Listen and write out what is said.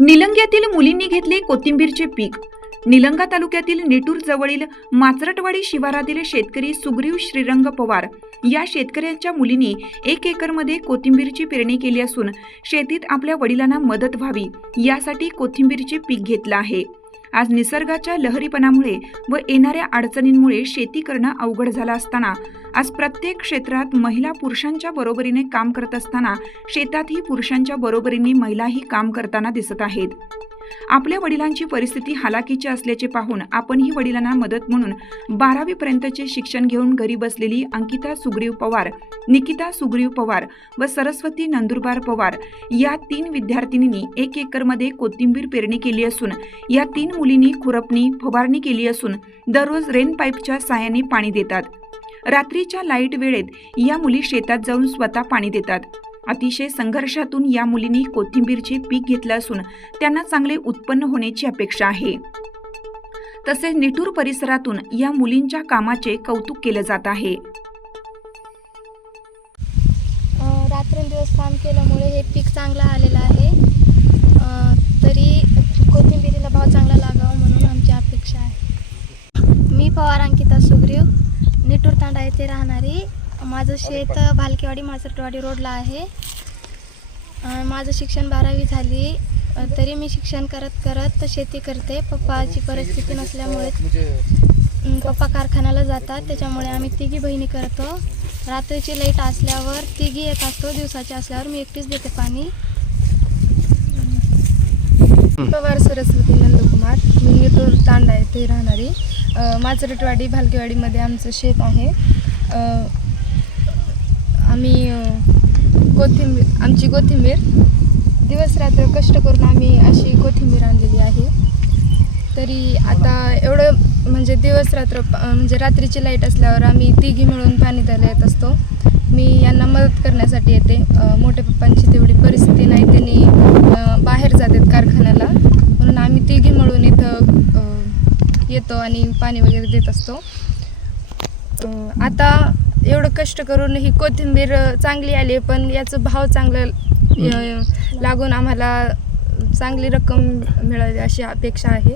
निलंग्यातील मुलींनी घेतले कोथिंबीरचे पीक. निलंगा तालुक्यातील नेटूर जवळील माचरटवाडी शिवारातील शेतकरी सुग्रीव श्रीरंग पवार या शेतकऱ्यांच्या मुलींनी एक एकरमध्ये कोथिंबीरची पेरणी केली असून शेतीत आपल्या वडिलांना मदत व्हावी यासाठी कोथिंबीरचे पीक घेतलं आहे. आज निसर्गाच्या लहरीपणामुळे व येणाऱ्या अडचणींमुळे शेती करणं अवघड झालं असताना आज प्रत्येक क्षेत्रात महिला पुरुषांच्या बरोबरीने काम करत असताना शेतातही पुरुषांच्या बरोबरीने महिलाही काम करताना दिसत आहेत. आपल्या वडिलांची परिस्थिती हालाकीची असल्याचे पाहून आपणही वडिलांना मदत म्हणून बारावीपर्यंतचे शिक्षण घेऊन घरी बसलेली अंकिता सुग्रीव पवार निकिता सुग्रीव पवार व सरस्वती नंदुरबार पवार या तीन विद्यार्थिनींनी एक एकरमध्ये कोथिंबीर पेरणी केली असून या तीन मुलींनी खुरपणी फवारणी केली असून दररोज रेन पाईपच्या साहाय्याने पाणी देतात. रात्रीच्या लाइट वेळेत या मुली शेतात जाऊन स्वतः पाणी देतात. अतिशय संघर्षातून या मुलींनी कोथिंबीरचे पीक घेतलं असून त्यांना चांगले उत्पन्न होण्याची अपेक्षा आहे. तसेच निठूर परिसरातून या मुलींच्या कामाचे कौतुक केलं जात आहे. रात्रंदिवस काम केल्यामुळे हे पीक चांगलं आलेलं आहे. तरी कोथिंबिरीला भाव चांगला लागावा म्हणून आमची अपेक्षा आहे. मी पवार अंकिता सुग्रीव नेटूर तांडा येथे राहणारी माझं शेत भालकेवाडी मासरटवाडी रोडला आहे. अ, माझं शिक्षण बारावी झाली. तरी मी शिक्षण करत करत शेती करते. पप्पाची परिस्थिती नसल्यामुळे अं, पप्पा कारखान्याला जातात. त्याच्यामुळे आम्ही तिघी बहिणी करतो. रात्रीची लाइट असल्यावर तिघी येत असतो. दिवसाची असल्यावर मी एकटीच देते पाणी. पवार सरस्वती नंदकुमार. मी निटूर तांडा येथे राहणारी. अ, माचरटवाडी भालकेवाडीमध्ये आमचं शेत आहे. अ, आम्ही कोथिंबीर आमची कोथिंबीर. दिवस रात्र कष्ट करून आम्ही अशी कोथिंबीर आणलेली आहे. तरी आता एवढं म्हणजे दिवस रात्र म्हणजे रात्रीची लाइट असल्यावर आम्ही तिघी मिळून पाणी द्यायला येत असतो. मी यांना मदत करण्यासाठी येते. मोठे मोठ्या पप्पांची तेवढी परिस्थिती नाही त्यांनी बाहेर जातात कारखान्याला. म्हणून आम्ही तिघी मिळून इथं येतो आणि पाणी वगैरे देत असतो. आता एवढं कष्ट करून ही कोथिंबीर चांगली आली पण याचं भाव चांगलं लागून आम्हाला चांगली रक्कम मिळावी अशी अपेक्षा आहे.